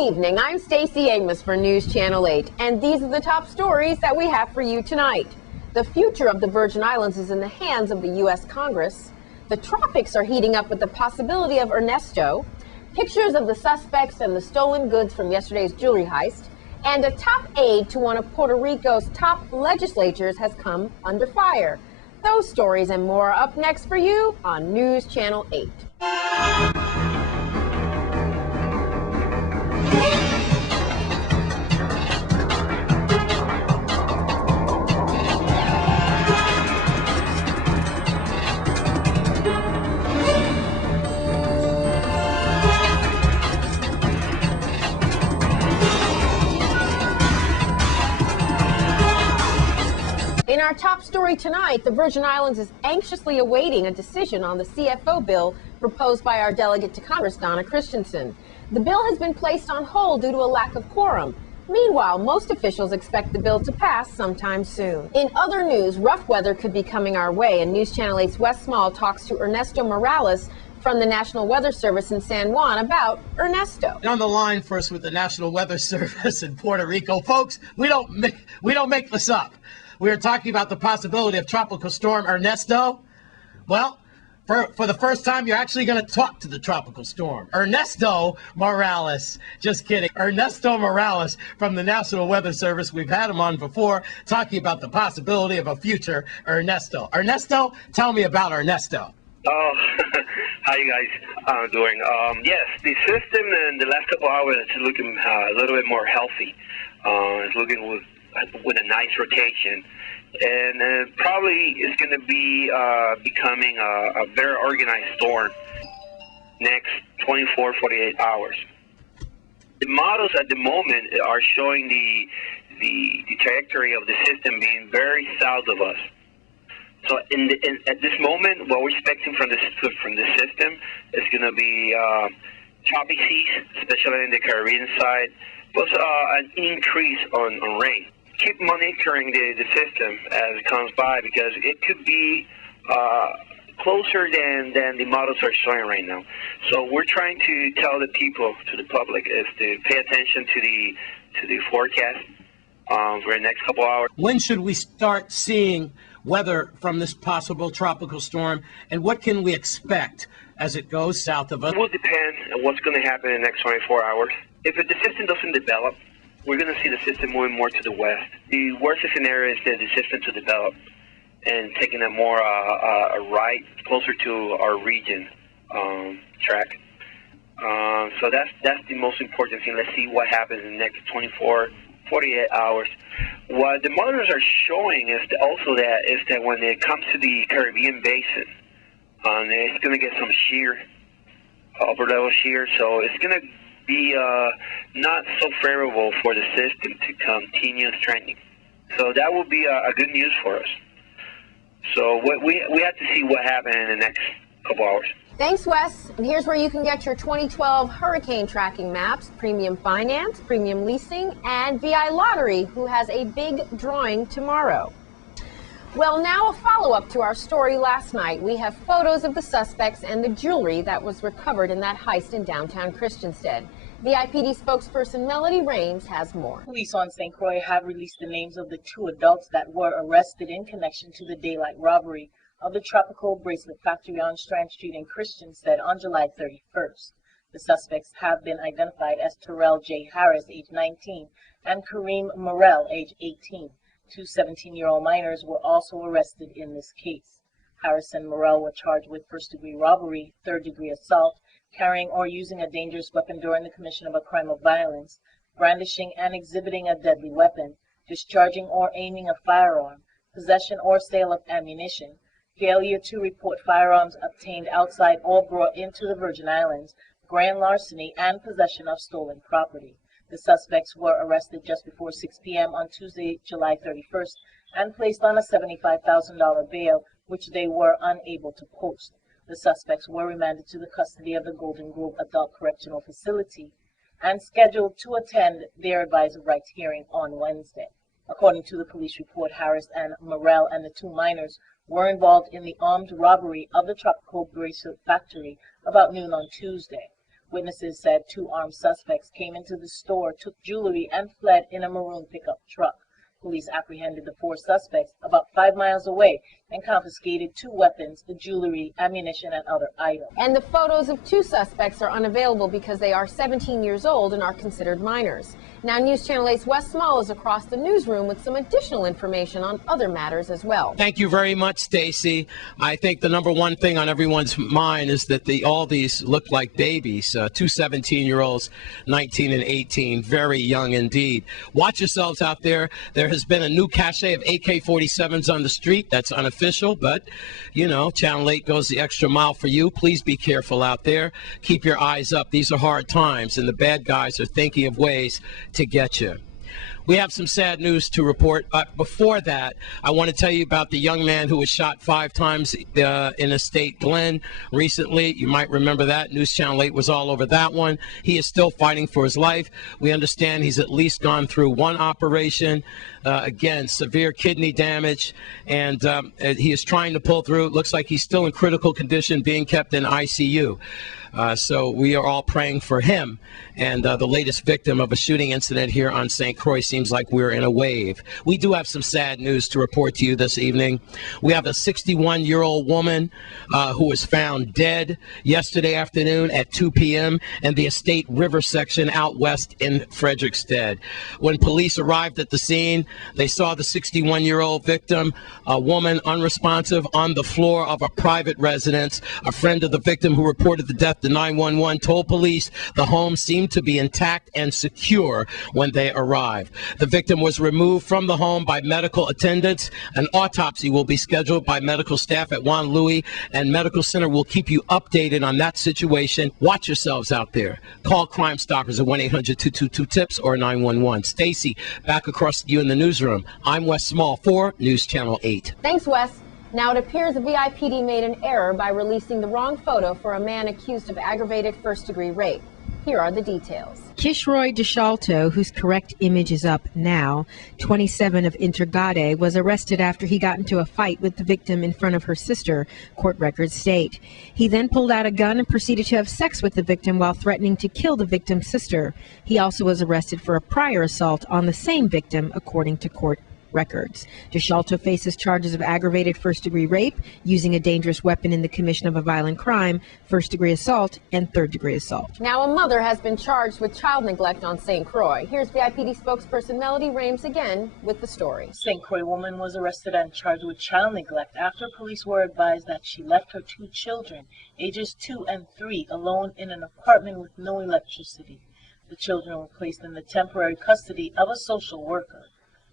evening. I'm Stacey Amos for News Channel 8, and these are the top stories that we have for you tonight. The future of the Virgin Islands is in the hands of the U.S. Congress. The tropics are heating up with the possibility of Ernesto. Pictures of the suspects and the stolen goods from yesterday's jewelry heist. And a top aide to one of Puerto Rico's top legislators has come under fire. Those stories and more are up next for you on News Channel 8. In our top story tonight, the Virgin Islands is anxiously awaiting a decision on the C.F.O. bill proposed by our delegate to Congress, Donna Christensen. The bill has been placed on hold due to a lack of quorum. Meanwhile, most officials expect the bill to pass sometime soon. In other news, rough weather could be coming our way, and News Channel 8's Wes Small talks to Ernesto Morales from the National Weather Service in San Juan about Ernesto. On the line first with the National Weather Service in Puerto Rico. Folks, we don't make this up. We are talking about the possibility of Tropical Storm Ernesto. Well, for the first time, you're actually going to talk to the tropical storm. Ernesto Morales. Just kidding. Ernesto Morales from the National Weather Service. We've had him on before talking about the possibility of a future Ernesto. Ernesto, tell me about Ernesto. Oh, how you guys doing? Yes, the system in the last couple hours is looking a little bit more healthy. It's looking with a nice rotation, and probably is going to be becoming a very organized storm next 24, 48 hours. The models at the moment are showing the trajectory of the system being very south of us. So at this moment, what we're expecting from the system is going to be choppy seas, especially in the Caribbean side, plus an increase on rain. Keep monitoring the system as it comes by, because it could be closer than the models are showing right now. So we're trying to tell the people, to the public, is to pay attention to the forecast for the next couple hours. When should we start seeing weather from this possible tropical storm, and what can we expect as it goes south of us? It will depend on what's going to happen in the next 24 hours. If the system doesn't develop, we're going to see the system moving more to the west. The worst scenario is the system to develop and taking a more right, closer to our region track. So that's the most important thing. Let's see what happens in the next 24, 48 hours. What the models are showing is that when it comes to the Caribbean basin, it's going to get some shear, upper level shear, so it's going to be not so favorable for the system to continue strengthening. So that will be a good news for us. So we have to see what happens in the next couple hours. Thanks, Wes. And here's where you can get your 2012 hurricane tracking maps, premium finance, premium leasing, and VI Lottery, who has a big drawing tomorrow. Well, now a follow-up to our story last night. We have photos of the suspects and the jewelry that was recovered in that heist in downtown Christiansted. VIPD spokesperson Melody Raines has more. Police on St. Croix have released the names of the 2 adults that were arrested in connection to the daylight robbery of the Tropical Bracelet Factory on Strand Street in Christiansted on July 31st. The suspects have been identified as Terrell J. Harris, age 19, and Kareem Morel, age 18. 2 17-year-old minors were also arrested in this case. Harris and Morel were charged with first-degree robbery, third-degree assault, carrying or using a dangerous weapon during the commission of a crime of violence, brandishing and exhibiting a deadly weapon, discharging or aiming a firearm, possession or sale of ammunition, failure to report firearms obtained outside or brought into the Virgin Islands, grand larceny, and possession of stolen property. The suspects were arrested just before 6 p.m. on Tuesday, July 31st, and placed on a $75,000 bail, which they were unable to post. The suspects were remanded to the custody of the Golden Grove Adult Correctional Facility and scheduled to attend their advisor rights hearing on Wednesday. According to the police report, Harris and Morel and the 2 minors were involved in the armed robbery of the Tropical Bracelet Factory about noon on Tuesday. Witnesses said two armed suspects came into the store, took jewelry, and fled in a maroon pickup truck. Police apprehended the four suspects about 5 miles away and confiscated 2 weapons, the jewelry, ammunition, and other items. And the photos of 2 suspects are unavailable because they are 17 years old and are considered minors. Now, News Channel 8's Wes Small is across the newsroom with some additional information on other matters as well. Thank you very much, Stacy. I think the number one thing on everyone's mind is that all these look like babies, 2 17-year-olds, 19 and 18, very young indeed. Watch yourselves out there. There has been a new cache of AK-47s on the street. That's unofficial, but, you know, Channel 8 goes the extra mile for you. Please be careful out there. Keep your eyes up. These are hard times, and the bad guys are thinking of ways to get you. We have some sad news to report, but before that, I want to tell you about the young man who was shot 5 times in Estate Glen recently. You might remember that. News Channel 8 was all over that one. He is still fighting for his life. We understand he's at least gone through 1 operation. Again, severe kidney damage, and he is trying to pull through. It looks like he's still in critical condition, being kept in ICU. So we are all praying for him. And the latest victim of a shooting incident here on St. Croix seems like we're in a wave. We do have some sad news to report to you this evening. We have a 61-year-old woman who was found dead yesterday afternoon at 2 p.m. in the Estate River section out west in Frederickstead. When police arrived at the scene, they saw the 61-year-old victim, a woman unresponsive on the floor of a private residence. A friend of the victim who reported the death to 911 told police the home seemed to be intact and secure when they arrived. The victim was removed from the home by medical attendants. An autopsy will be scheduled by medical staff at Juan Louis, and Medical Center will keep you updated on that situation. Watch yourselves out there. Call Crime Stoppers at 1-800-222-TIPS or 911. Stacy, back across you in the newsroom. I'm Wes Small for News Channel 8. Thanks, Wes. Now, it appears the VIPD made an error by releasing the wrong photo for a man accused of aggravated first-degree rape. Here are the details. Kishroy DeShalto, whose correct image is up now, 27 of Intergade, was arrested after he got into a fight with the victim in front of her sister, court records state. He then pulled out a gun and proceeded to have sex with the victim while threatening to kill the victim's sister. He also was arrested for a prior assault on the same victim, according to court records. DeShalto faces charges of aggravated first-degree rape, using a dangerous weapon in the commission of a violent crime, first-degree assault, and third-degree assault. Now, a mother has been charged with child neglect on St. Croix. Here's VIPD spokesperson Melody Rames again with the story. St. Croix woman was arrested and charged with child neglect after police were advised that she left her 2 children, ages 2 and 3, alone in an apartment with no electricity. The children were placed in the temporary custody of a social worker.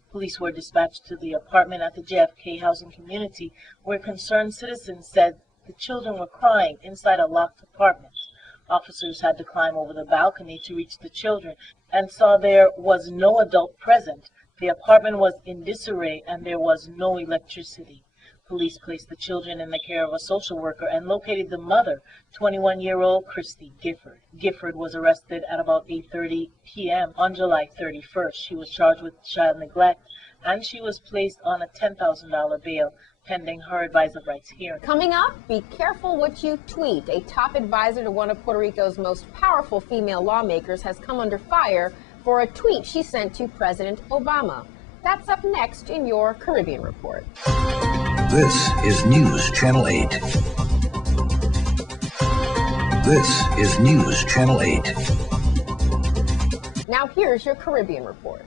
Police were dispatched to the apartment at the JFK housing community, where concerned citizens said the children were crying inside a locked apartment. Officers had to climb over the balcony to reach the children and saw there was no adult present. The apartment was in disarray and there was no electricity. Police placed the children in the care of a social worker and located the mother, 21-year-old Christy Gifford. Gifford was arrested at about 8:30 p.m. on July 31st. She was charged with child neglect, and she was placed on a $10,000 bail pending her advisor rights hearing. Coming up, be careful what you tweet. A top advisor to one of Puerto Rico's most powerful female lawmakers has come under fire for a tweet she sent to President Obama. That's up next in your Caribbean Report. This is News Channel 8. This is News Channel 8. Now here's your Caribbean Report.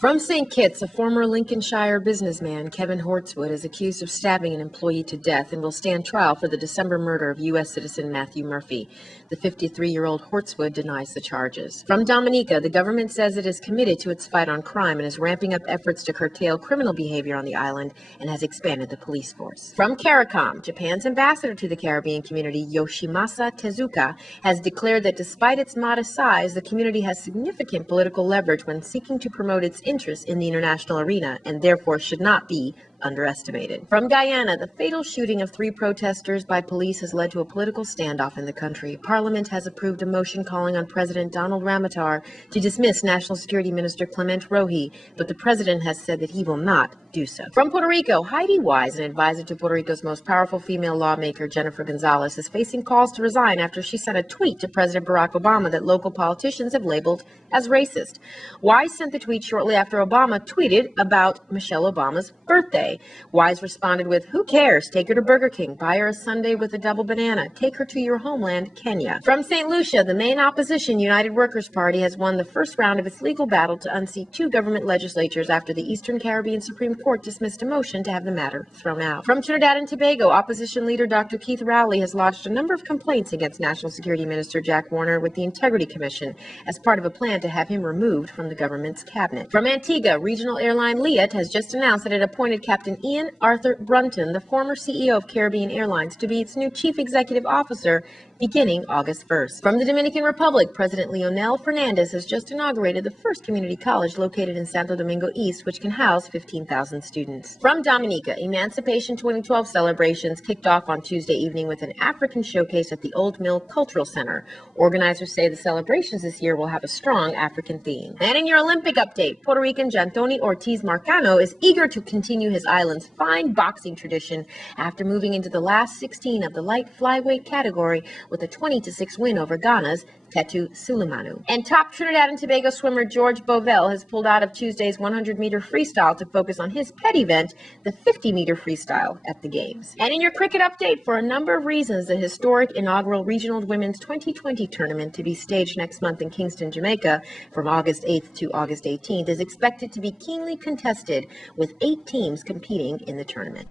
From St. Kitts, a former Lincolnshire businessman, Kevin Hortzwood, is accused of stabbing an employee to death and will stand trial for the December murder of U.S. citizen Matthew Murphy. The 53-year-old Hortzwood denies the charges. From Dominica, the government says it is committed to its fight on crime and is ramping up efforts to curtail criminal behavior on the island and has expanded the police force. From CARICOM, Japan's ambassador to the Caribbean community, Yoshimasa Tezuka, has declared that despite its modest size, the community has significant political leverage when seeking to promote its interests in the international arena and therefore should not be underestimated. From Guyana, the fatal shooting of 3 protesters by police has led to a political standoff in the country. Parliament has approved a motion calling on President Donald Ramotar to dismiss National Security Minister Clement Rohi, but the president has said that he will not do so. From Puerto Rico, Heidi Wise, an advisor to Puerto Rico's most powerful female lawmaker, Jennifer Gonzalez, is facing calls to resign after she sent a tweet to President Barack Obama that local politicians have labeled as racist. Wise sent the tweet shortly after Obama tweeted about Michelle Obama's birthday. Wise responded with, "Who cares? Take her to Burger King. Buy her a sundae with a double banana. Take her to your homeland, Kenya." From St. Lucia, the main opposition, United Workers' Party, has won the first round of its legal battle to unseat 2 government legislatures after the Eastern Caribbean Supreme Court dismissed a motion to have the matter thrown out. From Trinidad and Tobago, opposition leader Dr. Keith Rowley has lodged a number of complaints against National Security Minister Jack Warner with the Integrity Commission as part of a plan to have him removed from the government's cabinet. From Antigua, regional airline Liat has just announced that it appointed Captain Ian Arthur Brunton, the former CEO of Caribbean Airlines, to be its new chief executive officer beginning August 1st. From the Dominican Republic, President Leonel Fernandez has just inaugurated the first community college located in Santo Domingo East, which can house 15,000 students. From Dominica, Emancipation 2012 celebrations kicked off on Tuesday evening with an African showcase at the Old Mill Cultural Center. Organizers say the celebrations this year will have a strong African theme. And in your Olympic update, Puerto Rican Jantoni Ortiz Marcano is eager to continue his island's fine boxing tradition after moving into the last 16 of the light flyweight category with a 20-6 win over Ghana's Tetu Sulemanu. And top Trinidad and Tobago swimmer George Bovell has pulled out of Tuesday's 100-meter freestyle to focus on his pet event, the 50-meter freestyle at the Games. And in your cricket update, for a number of reasons, the historic inaugural Regional Women's 2020 tournament to be staged next month in Kingston, Jamaica from August 8th to August 18th is expected to be keenly contested with 8 teams competing in the tournament.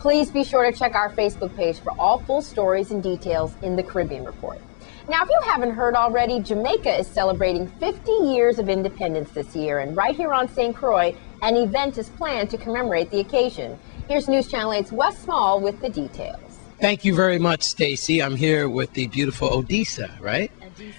Please be sure to check our Facebook page for all full stories and details in the Caribbean Report. Now, if you haven't heard already, Jamaica is celebrating 50 years of independence this year, and right here on St. Croix, an event is planned to commemorate the occasion. Here's News Channel 8's Wes Small with the details. Thank you very much, Stacy. I'm here with the beautiful Odessa, right? Odessa,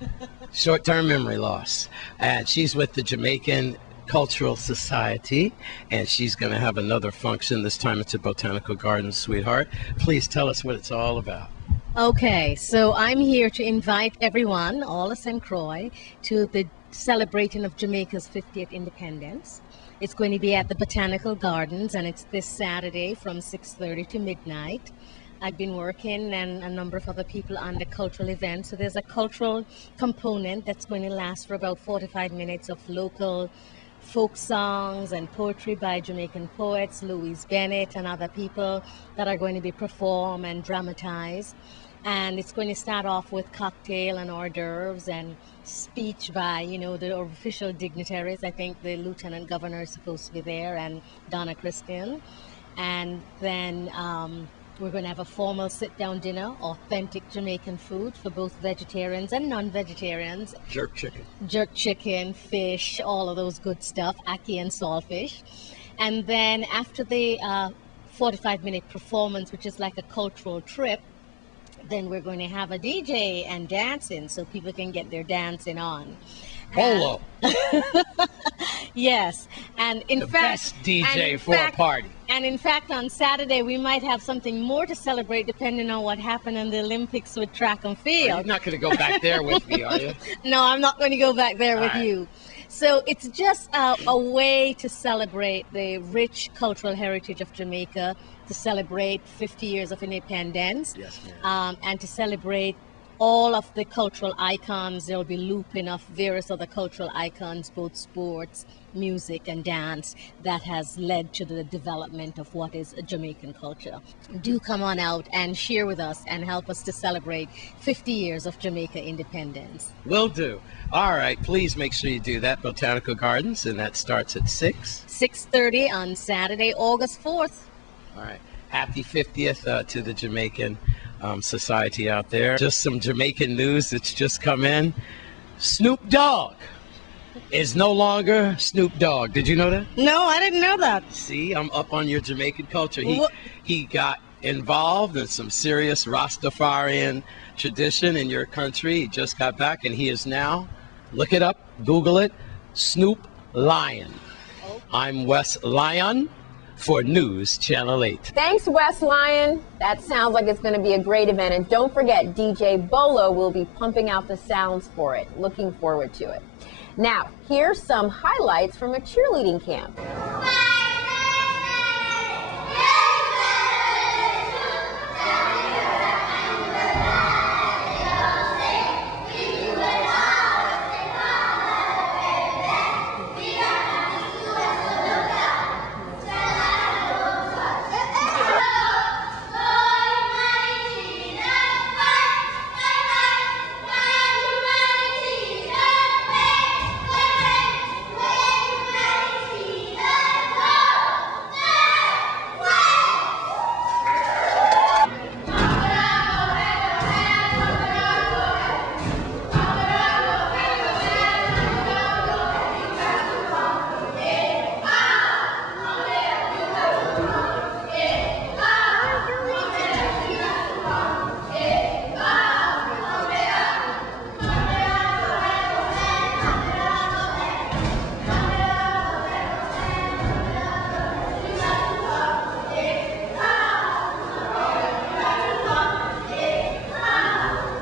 yes. Short-term memory loss. And she's with the Jamaican Cultural Society, and she's going to have another function. This time it's at Botanical Gardens, sweetheart. Please tell us what it's all about. Okay, so I'm here to invite everyone, all of St. Croix, to the celebration of Jamaica's 50th independence. It's going to be at the Botanical Gardens, and it's this Saturday from 6:30 to midnight. I've been working and a number of other people on the cultural event. So there's a cultural component that's going to last for about 45 minutes of local folk songs and poetry by Jamaican poets, Louise Bennett and other people that are going to be performed and dramatized. And it's going to start off with cocktail and hors d'oeuvres and speech by, the official dignitaries. I think the Lieutenant Governor is supposed to be there and Donna Christian. And then we're going to have a formal sit-down dinner, authentic Jamaican food for both vegetarians and non-vegetarians. Jerk chicken, fish, all of those good stuff, ackee and saltfish. And then after the 45-minute performance, which is like a cultural trip, then we're going to have a DJ and dancing so people can get their dancing on. Bolo. Yes, and in fact, best DJ for a party. And in fact, on Saturday we might have something more to celebrate, depending on what happened in the Olympics with track and field. You're not going to go back there with me, are you? No, I'm not going to go back there with you. So it's just a way to celebrate the rich cultural heritage of Jamaica, to celebrate 50 years of independence, yes, ma'am. And to celebrate all of the cultural icons. There will be looping of various other cultural icons, both sports, music, and dance, that has led to the development of what is a Jamaican culture. Do come on out and share with us and help us to celebrate 50 years of Jamaica independence. Will do. All right, please make sure you do that. Botanical Gardens, and that starts at 6. 6:30 on Saturday, August 4th. All right. Happy 50th to the Jamaican Society out there. Just some Jamaican news that's just come in. Snoop Dogg is no longer Snoop Dogg. Did you know that? No, I didn't know that. See, I'm up on your Jamaican culture. He got involved in some serious Rastafarian tradition in your country. He just got back, and he is now, look it up, Google it, Snoop Lion. I'm Wes Lyon for News Channel 8. Thanks, Wes Lyon. That sounds like it's going to be a great event. And don't forget, DJ Bolo will be pumping out the sounds for it. Looking forward to it. Now, here's some highlights from a cheerleading camp.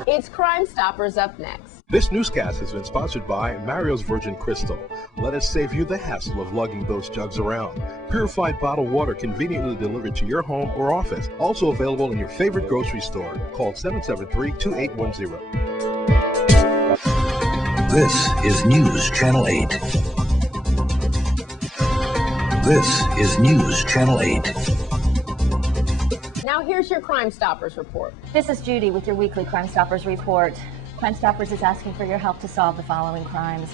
It's Crime Stoppers up next. This newscast has been sponsored by Mario's Virgin Crystal. Let us save you the hassle of lugging those jugs around. Purified bottled water conveniently delivered to your home or office. Also available in your favorite grocery store. Call 773-2810. This is News Channel 8. This is News Channel 8. Now here's your Crime Stoppers report. This is Judy with your weekly Crime Stoppers report. Crime Stoppers is asking for your help to solve the following crimes.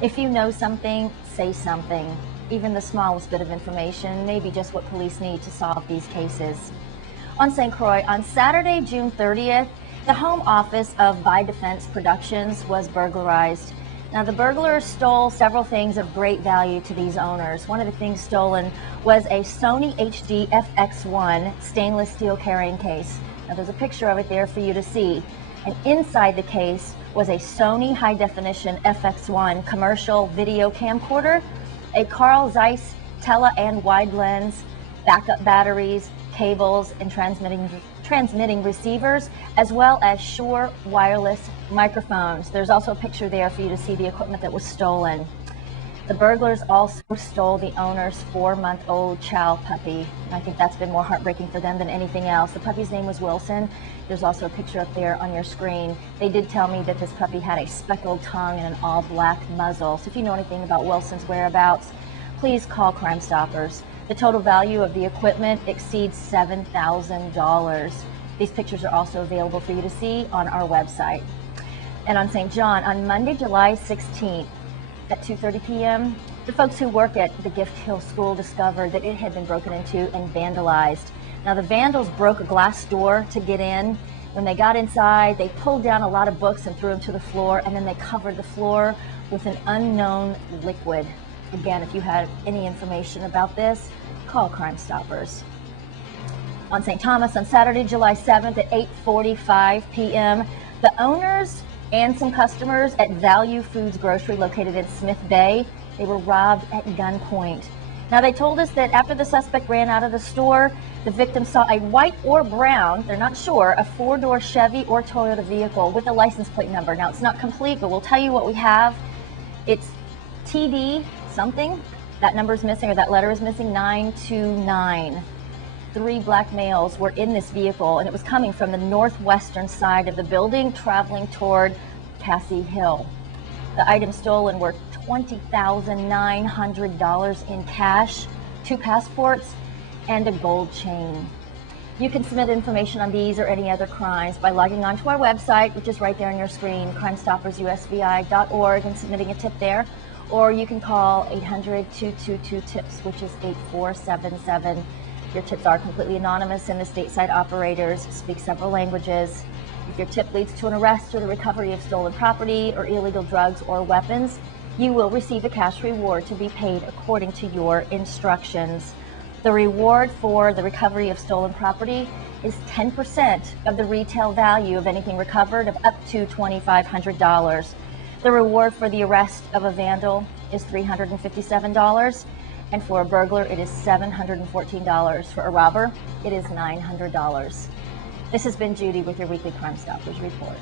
If you know something, say something. Even the smallest bit of information may be just what police need to solve these cases. On St. Croix, on Saturday, June 30th, the home office of By Defense Productions was burglarized. Now, the burglars stole several things of great value to these owners. One of the things stolen was a Sony HD FX1 stainless steel carrying case. Now, there's a picture of it there for you to see. And inside the case was a Sony high-definition FX1 commercial video camcorder, a Carl Zeiss tele and wide lens, backup batteries, cables, and transmitting receivers, as well as Shure wireless microphones. There's also a picture there for you to see the equipment that was stolen. The burglars also stole the owner's 4-month-old chow puppy. I think that's been more heartbreaking for them than anything else. The puppy's name was Wilson. There's also a picture up there on your screen. They did tell me that this puppy had a speckled tongue and an all-black muzzle. So if you know anything about Wilson's whereabouts, please call Crime Stoppers. The total value of the equipment exceeds $7,000. These pictures are also available for you to see on our website. And on St. John, on Monday, July 16th at 2:30 p.m., the folks who work at the Gift Hill School discovered that it had been broken into and vandalized. Now, the vandals broke a glass door to get in. When they got inside, they pulled down a lot of books and threw them to the floor, and then they covered the floor with an unknown liquid. Again, if you have any information about this, call Crime Stoppers. On St. Thomas, on Saturday, July 7th at 8:45 p.m., the owners and some customers at Value Foods Grocery located in Smith Bay, they were robbed at gunpoint. Now, they told us that after the suspect ran out of the store, the victim saw a white or brown, they're not sure, a 4-door Chevy or Toyota vehicle with a license plate number. Now, it's not complete, but we'll tell you what we have. It's TD something. That number is missing, or that letter is missing, 929. 3 black males were in this vehicle, and it was coming from the northwestern side of the building, traveling toward Cassie Hill. The items stolen were $20,900 in cash, 2 passports, and a gold chain. You can submit information on these or any other crimes by logging on to our website, which is right there on your screen, crimestoppersusvi.org, and submitting a tip there. Or you can call 800-222-TIPS, which is 8477. Your tips are completely anonymous, and the stateside operators speak several languages. If your tip leads to an arrest or the recovery of stolen property or illegal drugs or weapons, you will receive a cash reward to be paid according to your instructions. The reward for the recovery of stolen property is 10% of the retail value of anything recovered of up to $2,500. The reward for the arrest of a vandal is $357, and for a burglar it is $714. For a robber, it is $900. This has been Judy with your weekly Crime Stoppers report.